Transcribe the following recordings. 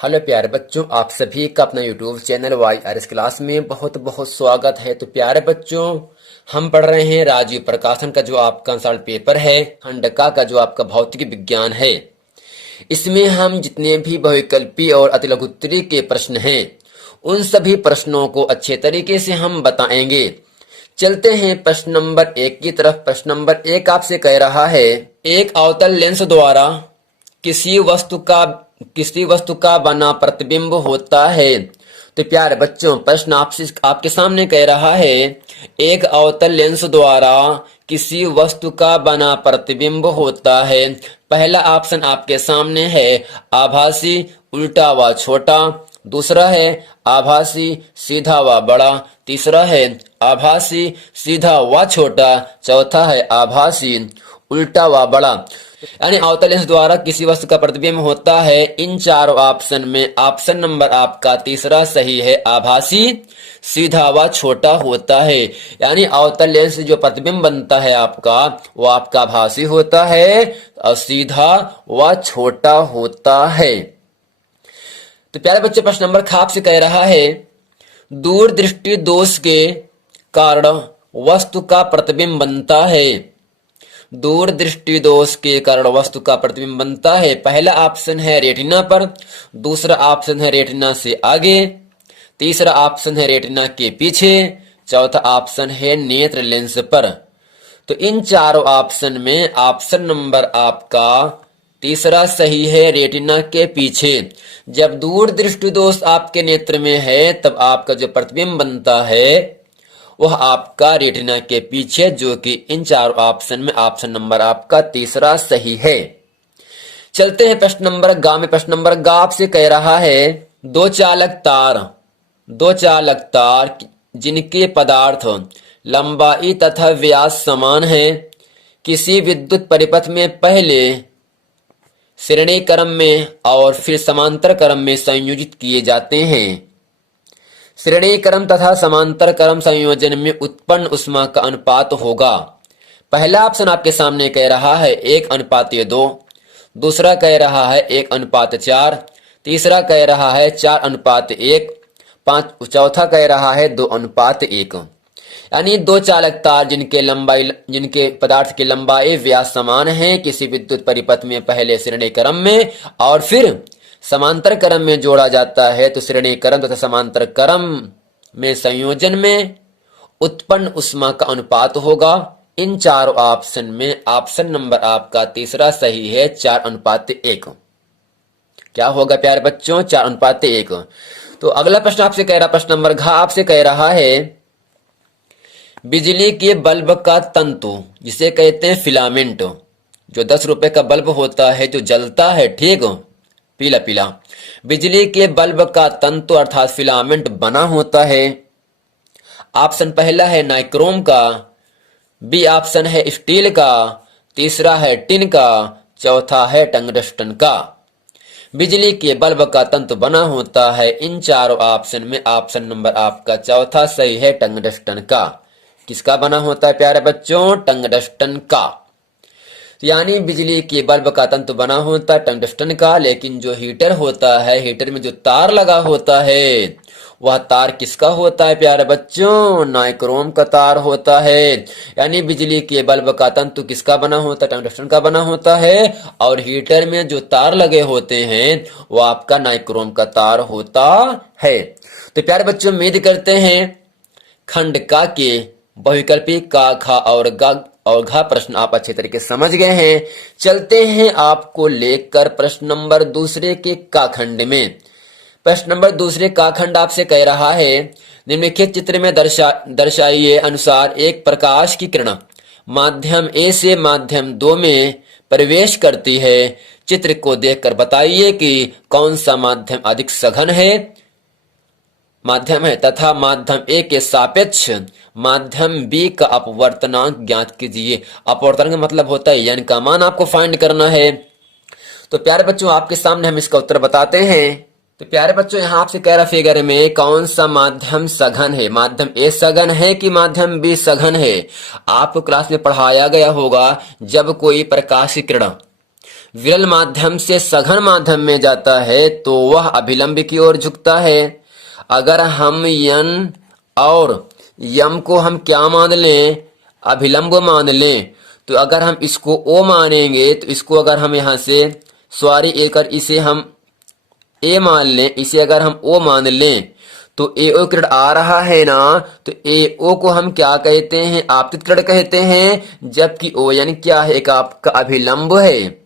Hello प्यारे बच्चों, आप सभी का अपना यूट्यूब चैनल YRS क्लास में बहुत बहुत स्वागत है। तो प्यारे बच्चों, हम पढ़ रहे हैं राजीव प्रकाशन का जो आपका कंसल्ट पेपर है, खंडका का जो आपका भौतिक विज्ञान है। इसमें हम जितने भी बहुविकल्पी और अतिलघुत्तरी के प्रश्न हैं उन सभी प्रश्नों को अच्छे तरीके से हम बताएंगे। चलते हैं प्रश्न नंबर 1 की तरफ। प्रश्न नंबर 1 आपसे कह रहा है, एक अवतल लेंस द्वारा किसी वस्तु का बना प्रतिबिंब होता है। तो प्यारे बच्चों, प्रश्न आपके सामने कह रहा है, एक अवतल लेंस द्वारा किसी वस्तु का बना प्रतिबिंब होता है। पहला ऑप्शन आपके सामने है आभासी उल्टा व छोटा, दूसरा है आभासी सीधा व बड़ा, तीसरा है आभासी सीधा व छोटा, चौथा है आभासी उल्टा व बड़ा। यानी अवतल लेंस द्वारा किसी वस्तु का प्रतिबिंब होता है। इन चारों ऑप्शन में ऑप्शन नंबर आपका तीसरा सही है, आभासी सीधा व छोटा होता है। यानी अवतल लेंस से जो प्रतिबिंब बनता है आपका, वो आपका आभासी होता है और सीधा व छोटा होता है। तो प्यारे बच्चे, प्रश्न नंबर ख आपसे कह रहा है, दूरदृष्टि दोष के कारण वस्तु का प्रतिबिंब बनता है। दूरदृष्टि दोष के कारण वस्तु का प्रतिबिंब बनता है। पहला ऑप्शन है रेटिना पर, दूसरा ऑप्शन है रेटिना से आगे, तीसरा ऑप्शन है रेटिना के पीछे, चौथा ऑप्शन है नेत्र लेंस पर। तो इन चारों ऑप्शन में ऑप्शन नंबर आपका तीसरा सही है, रेटिना के पीछे। जब दूरदृष्टि दोष आपके नेत्र में है तब आपका जो प्रतिबिंब बनता है वह आपका रेटिना के पीछे, जो कि इन चार ऑप्शन में ऑप्शन नंबर आपका तीसरा सही है। चलते हैं प्रश्न नंबर ग में। प्रश्न नंबर ग आपसे कह रहा है, दो चालक तार जिनके पदार्थ लंबाई तथा व्यास समान है, किसी विद्युत परिपथ में पहले श्रेणी क्रम में और फिर समांतर क्रम में संयोजित किए जाते हैं। श्रेणी क्रम तथा समांतर क्रम संयोजन में उत्पन्न ऊष्मा का अनुपात होगा। पहला ऑप्शन आपके सामने कह रहा है 1:2, दूसरा कह रहा है 1:4, तीसरा कह रहा है 4:1, चौथा कह रहा है 2:1। यानी दो चालक तार जिनके पदार्थ की लंबाई व्यास समान है, किसी विद्युत परिपथ में पहले श्रेणी क्रम में और फिर समांतर क्रम में जोड़ा जाता है, तो श्रेणी क्रम तथा समांतर क्रम में संयोजन में उत्पन्न ऊष्मा का अनुपात होगा। इन चारों ऑप्शन में ऑप्शन नंबर आपका तीसरा सही है, 4:1। क्या होगा प्यारे बच्चों? 4:1। तो अगला प्रश्न आपसे कह रहा, प्रश्न नंबर घ आपसे कह रहा है, बिजली के बल्ब का तंतु जिसे कहते हैं फिलामेंट, जो 10 रुपए का बल्ब होता है जो जलता है, ठीक, पीला पीला, बिजली के बल्ब का तंतु अर्थात फिलामेंट बना होता है। ऑप्शन पहला है नाइक्रोम का, बी ऑप्शन है स्टील का, तीसरा है टिन का, चौथा है टंगस्टन का। बिजली के बल्ब का तंतु बना होता है। इन चारों ऑप्शन में ऑप्शन नंबर आपका चौथा सही है, टंगस्टन का। किसका बना होता है प्यारे बच्चों? टंगस्टन का। यानी बिजली के बल्ब का तंतु बना होता है टंगस्टन का, लेकिन जो हीटर होता है, हीटर में जो तार लगा होता है, वह तार किसका होता है प्यारे बच्चों? नाइक्रोम का तार होता है। यानी बिजली के बल्ब का तंतु किसका बना होता है? टंगस्टन का बना होता है। और हीटर में जो तार लगे होते हैं वो आपका नाइक्रोम का तार होता है। तो प्यारे बच्चों, उम्मीद करते हैं खंड का के बहुविकल्पी का, खा और घा प्रश्न आप अच्छे तरीके से समझ गए हैं। चलते हैं आपको लेकर प्रश्न नंबर दूसरे के का खंड में। प्रश्न नंबर दूसरे का खंड आपसे कह रहा है, निम्नलिखित चित्र में दर्शाइए अनुसार एक प्रकाश की किरण माध्यम ए से माध्यम 2 में प्रवेश करती है। चित्र को देखकर बताइए कि कौन सा माध्यम अधिक सघन है माध्यम है तथा माध्यम ए के सापेक्ष माध्यम बी का अपवर्तनांक ज्ञात कीजिए। अपवर्तनांक का मतलब होता है n का मान आपको फाइंड करना है। तो प्यारे बच्चों, आपके सामने हम इसका उत्तर बताते हैं। तो प्यारे बच्चों, यहाँ आपसे कह रहा फिगर में कौन सा माध्यम सघन है, माध्यम ए सघन है कि माध्यम बी सघन है। आपको क्लास में पढ़ाया गया होगा, जब कोई प्रकाश की किरण विरल माध्यम से सघन माध्यम में जाता है तो वह अभिलंब की ओर झुकता है। अगर हम यन और यम को हम क्या मान लें, अभिलंब मान लें, तो अगर हम इसको ओ मानेंगे तो इसको अगर हम यहाँ से इसे हम ए मान लें, इसे अगर हम ओ मान लें तो ए ओ किरण आ रहा है ना, तो ए ओ को हम क्या कहते हैं, आपतित किरण कहते हैं। जबकि ओ यानी क्या है, एक आपका अभिलंब है।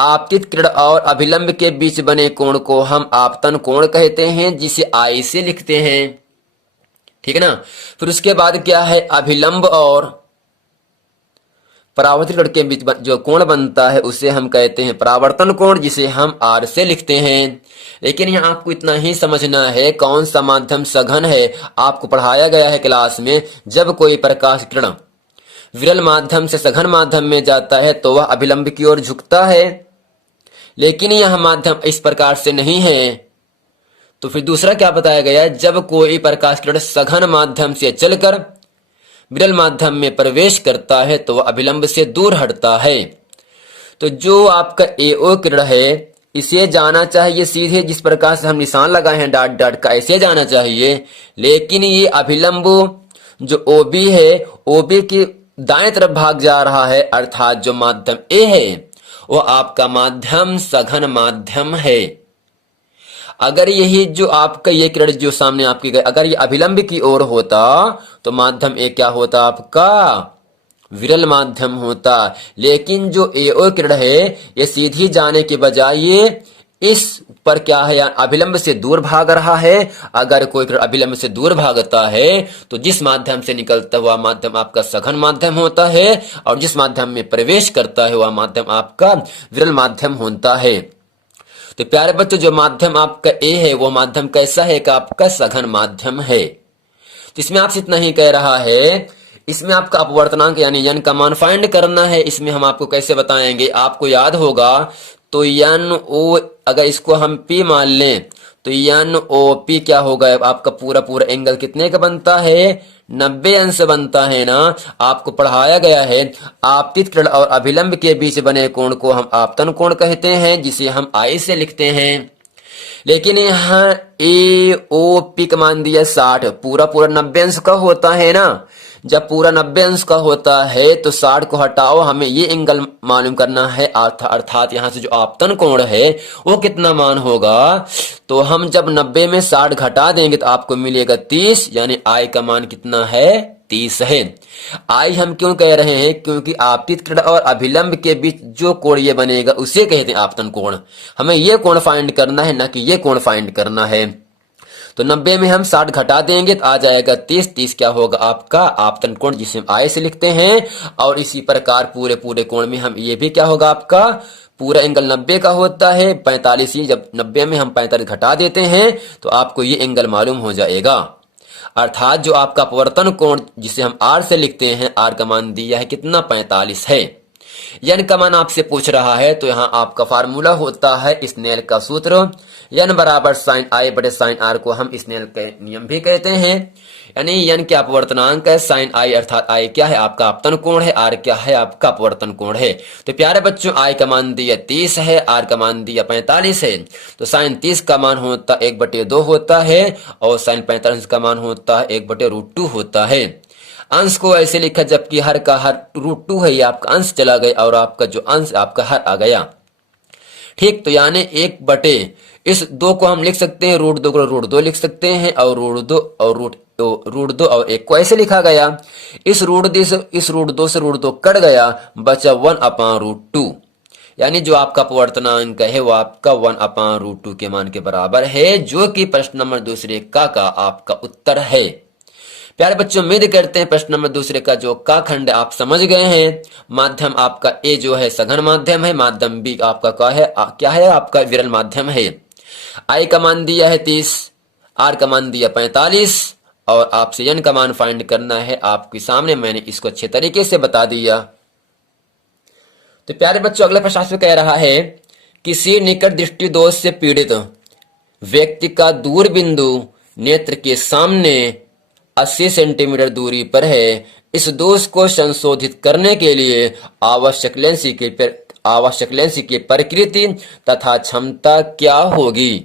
आपतित किरण और अभिलंब के बीच बने कोण को हम आपतन कोण कहते हैं, जिसे आई से लिखते हैं। ठीक है ना। फिर उसके बाद क्या है, अभिलंब और परावर्तित किरण के बीच जो कोण बनता है उसे हम कहते हैं परावर्तन कोण, जिसे हम आर से लिखते हैं। लेकिन यहाँ आपको इतना ही समझना है कौन सा माध्यम सघन है। आपको पढ़ाया गया है क्लास में, जब कोई प्रकाश किरण विरल माध्यम से सघन माध्यम में जाता है तो वह अभिलंब की ओर झुकता है। लेकिन यह माध्यम इस प्रकार से नहीं है। तो फिर दूसरा क्या बताया गया, जब कोई प्रकाश किरण सघन माध्यम से चलकर विरल माध्यम में प्रवेश करता है तो वह अभिलंब से दूर हटता है। तो जो आपका एओ किरण है इसे जाना चाहिए सीधे, जिस प्रकार से हम निशान लगाए हैं डॉट डॉट का, ऐसे जाना चाहिए। लेकिन ये अभिलंब जो ओबी है, ओबी के दाएं तरफ भाग जा रहा है, अर्थात जो माध्यम ए है वो आपका माध्यम सघन माध्यम है। अगर यही जो आपका ये किरण जो सामने आपकी गई, अगर ये अभिलंब की ओर होता तो माध्यम ए क्या होता, आपका विरल माध्यम होता। लेकिन जो एओ किरण है ये सीधी जाने के बजाय ये इस पर क्या है, अभिलंब से दूर भाग रहा है। अगर कोई किरण अभिलंब से दूर भागता है तो जिस माध्यम से निकलता हुआ माध्यम आपका सघन माध्यम होता है, और जिस माध्यम में प्रवेश करता है वह माध्यम आपका विरल माध्यम होता है। तो प्यारे बच्चों, जो माध्यम आपका ए है वो माध्यम कैसा है, कि आपका सघन माध्यम है। तो इसमें आपसे इतना ही कह रहा है, इसमें आपका अपवर्तनांक यानी यन का मान फाइंड करना है। इसमें हम आपको कैसे बताएंगे, आपको याद होगा तो यन ओ, अगर इसको हम पी मान लें तो यन ओ पी क्या होगा, आपका पूरा पूरा एंगल कितने का बनता है, 90 अंश बनता है ना। आपको पढ़ाया गया है आपतित किरण और अभिलंब के बीच बने कोण को हम आपतन कोण कहते हैं, जिसे हम आई से लिखते हैं। लेकिन यहाँ ए ओ पी का मान दिया 60, पूरा पूरा 90 अंश का होता है ना। जब पूरा 90 अंश का होता है तो 60 को हटाओ, हमें ये एंगल मालूम करना है, अर्थात यहाँ से जो आपतन कोण है वो कितना मान होगा। तो हम जब 90 में 60 घटा देंगे तो आपको मिलेगा 30, यानी आई का मान कितना है, 30 है। आई हम क्यों कह रहे हैं, क्योंकि आपतित किरण और अभिलंब के बीच जो कोण ये बनेगा उसे कहते हैं आपतन कोण। हमें ये कोण फाइंड करना है, ना कि ये कोण फाइंड करना है। तो 90 में हम 60 घटा देंगे तो आ जाएगा 30। 30 क्या होगा, आपका आपतन कोण, जिसे हम आई से लिखते हैं। और इसी प्रकार पूरे पूरे कोण में हम ये भी क्या होगा, आपका पूरा एंगल 90 का होता है, 45 ही। जब 90 में हम 45 घटा देते हैं तो आपको ये एंगल मालूम हो जाएगा। अर्थात जो आपका अपवर्तन कोण जिसे हम आर से लिखते हैं, आर का मान दिया है कितना, 45 है। यन का मान आपसे पूछ रहा है तो यहाँ आपका फार्मूला होता है स्नेल का सूत्र, यन बराबर साइन आई बटे साइन आर को हम स्नेल के नियम भी कहते हैं। यानी यन क्या अपवर्तनांक है, साइन आई, अर्थात आई क्या है, आपका आपतन कोण है, आर क्या है, आपका अपवर्तन कोण है। तो प्यारे बच्चों, आई का मान दिया 30 है, आर का मान दिया 45 है। तो साइन 30 का मान होता 1/2 होता है, और साइन 45 का मान होता है 1/√2 होता है। अंश को ऐसे लिखा, जबकि हर का हर √2 है, ये आपका अंश चला गया और आपका जो अंश आपका हर आ गया। ठीक, तो यानी 1/, इस 2 को हम लिख सकते हैं √2 को √2 लिख सकते हैं, और √2 और √2 और 1 को ऐसे लिखा गया। इस √2 से √2 कट गया, बचा 1/√2। यानी जो आपका अपवर्तनांक है वो आपका 1/√2 के मान के बराबर है, जो कि प्रश्न नंबर दूसरे का आपका उत्तर है। प्यारे बच्चों, उम्मीद करते हैं प्रश्न नंबर दूसरे का जो का खंड आप समझ गए हैं। माध्यम आपका ए जो है सघन माध्यम है, माध्यम बी आपका क्या है, आपका विरल माध्यम है। आई का मान दिया है 30, आर का मान दिया 45, और आपसे एन का मान फाइंड करना है। आपके सामने मैंने इसको अच्छे तरीके से बता दिया। तो प्यारे बच्चों, अगला प्रश्न कह रहा है, किसी निकट दृष्टि दोष से पीड़ित व्यक्ति का दूर बिंदु नेत्र के सामने 80 सेंटीमीटर दूरी पर है। इस दोष को संशोधित करने के लिए आवश्यक लेंस की आवश्यक लेंस की प्रकृति तथा क्षमता क्या होगी।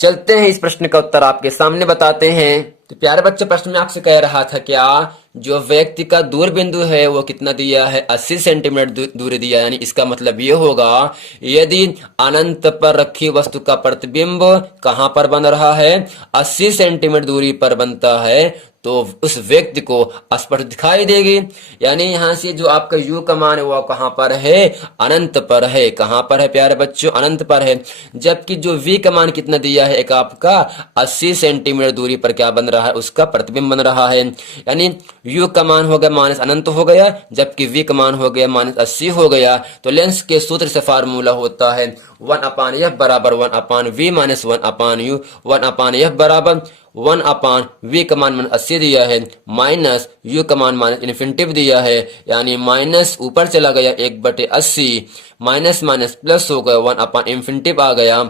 चलते हैं इस प्रश्न का उत्तर आपके सामने बताते हैं। तो प्यारे बच्चे, प्रश्न में आपसे कह रहा था क्या जो व्यक्ति का दूर बिंदु है वो कितना दिया है, 80 सेंटीमीटर दूरी दिया, यानी इसका मतलब ये होगा यदि अनंत पर रखी वस्तु का प्रतिबिंब कहां पर बन रहा है, 80 सेंटीमीटर दूरी पर बनता है, तो उस व्यक्ति को स्पष्ट दिखाई देगी। यानी यहां से जो आपका u का मान है वो कहां पर है, अनंत पर है। कहां पर है प्यारे बच्चों, अनंत पर है। जबकि जो v का मान कितना दिया है, एक आपका 80 सेंटीमीटर दूरी पर क्या बन रहा है, उसका प्रतिबिंब बन रहा है। यानी u का मान हो गया माइनस अनंत हो गया, जबकि v का मान हो गया माइनस 80 हो गया। तो लेंस के सूत्र से फार्मूला होता है 1/f बराबर 1/v माइनस 1/u। 1/f बराबर 1/v का मान 80 दिया है, माइनस u का मान माइनस इन्फिनिटी दिया है, यानी माइनस ऊपर चला गया 1/80, माइनस माइनस प्लस हो गया 1/इन्फिनिटी आ गया।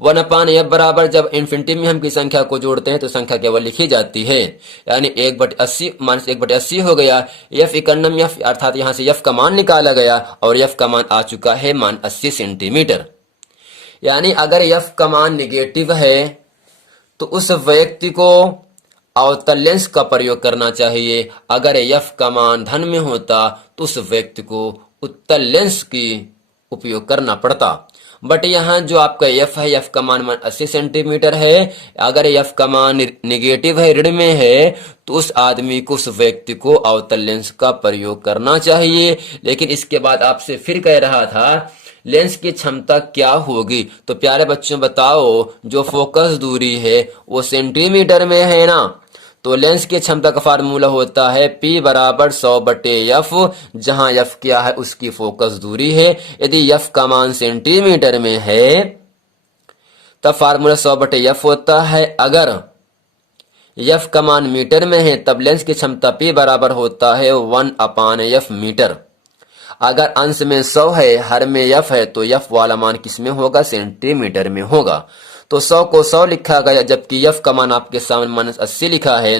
1/f बराबर जब इन्फिनिटी में हम की संख्या को जोड़ते हैं तो संख्या केवल लिखी जाती है, यानी 1/80 माइनस 1/80 हो गया। f इकन्नम f अर्थात यहाँ से f का मान निकाला गया और f का मान आ चुका है मान 80 सेंटीमीटर। यानी अगर f का मान निगेटिव है तो उस व्यक्ति को अवतल लेंस का प्रयोग करना चाहिए। अगर f का मान धन में होता तो उस व्यक्ति को उत्तल लेंस की उपयोग करना पड़ता। बट यहाँ जो आपका f है, f का मान 80 सेंटीमीटर है। अगर f का मान निगेटिव है, ऋण में है, तो उस आदमी को, उस व्यक्ति को अवतल लेंस का प्रयोग करना चाहिए। लेकिन इसके बाद आपसे फिर कह रहा था लेंस की क्षमता क्या होगी। तो प्यारे बच्चों बताओ, जो फोकस दूरी है वो सेंटीमीटर में है ना, तो लेंस की क्षमता का फार्मूला होता है P बराबर 100/f, जहां f क्या है, उसकी फोकस दूरी है। यदि f का मान सेंटीमीटर में है तब फार्मूला 100/f होता है। अगर f का मान मीटर में है तब लेंस की क्षमता P बराबर होता है 1/f मीटर। अगर अंश में 100 है, हर में f है, तो f वाला मान किस में होगा, सेंटीमीटर में होगा। तो 100 को 100 लिखा गया, जबकि f का मान आपके सामने माइनस 80 लिखा है।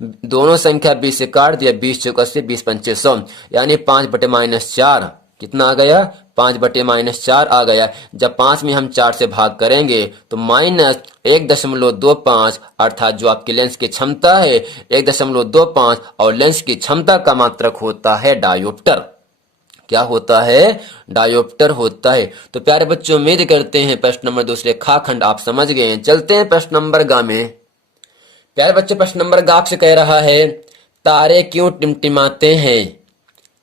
दोनों संख्या 20 से काट दिया, 20 चौक 80, 20 पंचे 100, यानी 5/-4 कितना आ गया, 5/-4 आ गया। जब 5 में हम 4 से भाग करेंगे तो माइनस 1.25, अर्थात जो आपकी लेंस की क्षमता है 1.25, और लेंस की क्षमता का मात्रक होता है डायोप्टर। क्या होता है, डायोप्टर होता है। तो प्यारे बच्चों, उम्मीद करते हैं प्रश्न नंबर 2 से खा खंड आप समझ गए हैं। चलते हैं प्रश्न नंबर ग में। प्यारे बच्चों, प्रश्न नंबर ग से कह रहा है तारे क्यों टिमटिमाते हैं,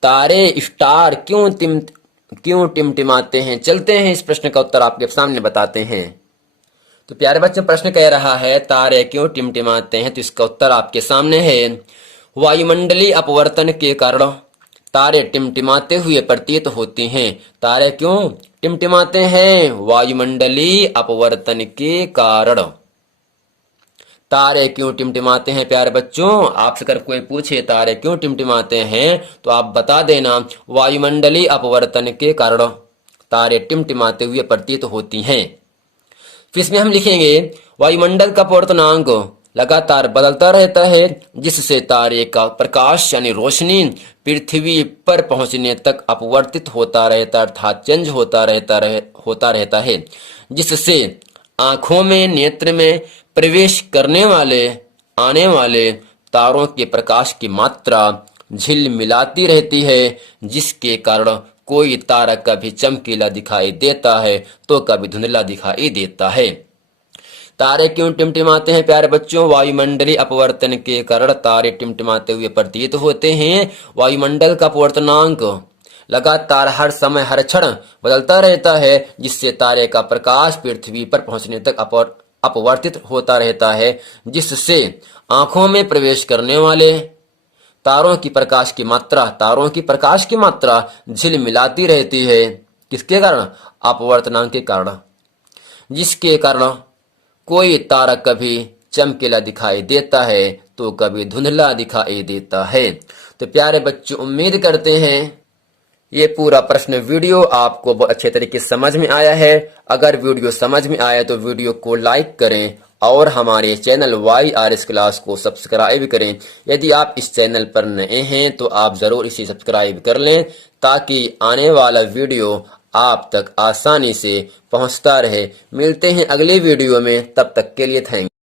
तारे स्टार क्यों टिमटिमाते हैं। चलते हैं इस प्रश्न का उत्तर आपके सामने बताते हैं। तो प्यारे बच्चों, प्रश्न कह रहा है तारे क्यों टिमटिमाते हैं, तो इसका उत्तर आपके सामने है। वायुमंडलीय अपवर्तन के कारण तारे टिमटिमाते हुए प्रतीत होते हैं। तारे क्यों टिमटिमाते हैं, वायुमंडलीय अपवर्तन के कारण। तारे क्यों टिमटिमाते हैं प्यारे बच्चों, आपसे अगर कोई पूछे तारे क्यों टिमटिमाते हैं तो आप बता देना वायुमंडलीय अपवर्तन के कारण तारे टिमटिमाते हुए प्रतीत होती हैं। फिर इसमें हम लिखेंगे वायुमंडल का अपवर्तनांक लगातार बदलता रहता है, जिससे तारे का प्रकाश यानी रोशनी पृथ्वी पर पहुंचने तक अपवर्तित होता रहता है, अर्थात चेंज होता रहता है, जिससे आंखों में, नेत्र में प्रवेश करने वाले आने वाले तारों के प्रकाश की मात्रा झिलमिलाती रहती है, जिसके कारण कोई तारा कभी चमकीला दिखाई देता है तो कभी धुंधला दिखाई देता है। तारे क्यों टिमटिमाते हैं प्यारे बच्चों, वायुमंडलीय अपवर्तन के कारण तारे टिमटिमाते हुए प्रतीत होते हैं। वायुमंडल का अपवर्तनांक लगातार हर समय हर क्षण बदलता रहता है, जिससे तारे का प्रकाश पृथ्वी पर पहुंचने तक अपवर्तित होता रहता है, जिससे आंखों में प्रवेश करने वाले तारों की प्रकाश की मात्रा झिलमिलाती रहती है। किसके कारण, अपवर्तनांक के कारण, जिसके कारण कोई तारा कभी चमकीला दिखाई देता है तो कभी धुंधला दिखाई देता है। तो प्यारे बच्चों, उम्मीद करते हैं ये पूरा प्रश्न वीडियो आपको बहुत अच्छे तरीके से समझ में आया है। अगर वीडियो समझ में आया तो वीडियो को लाइक करें और हमारे चैनल YRS क्लास को सब्सक्राइब करें। यदि आप इस चैनल पर नए हैं तो आप ज़रूर इसे सब्सक्राइब कर लें ताकि आने वाला वीडियो आप तक आसानी से पहुंचता रहे। मिलते हैं अगले वीडियो में, तब तक के लिए थैंक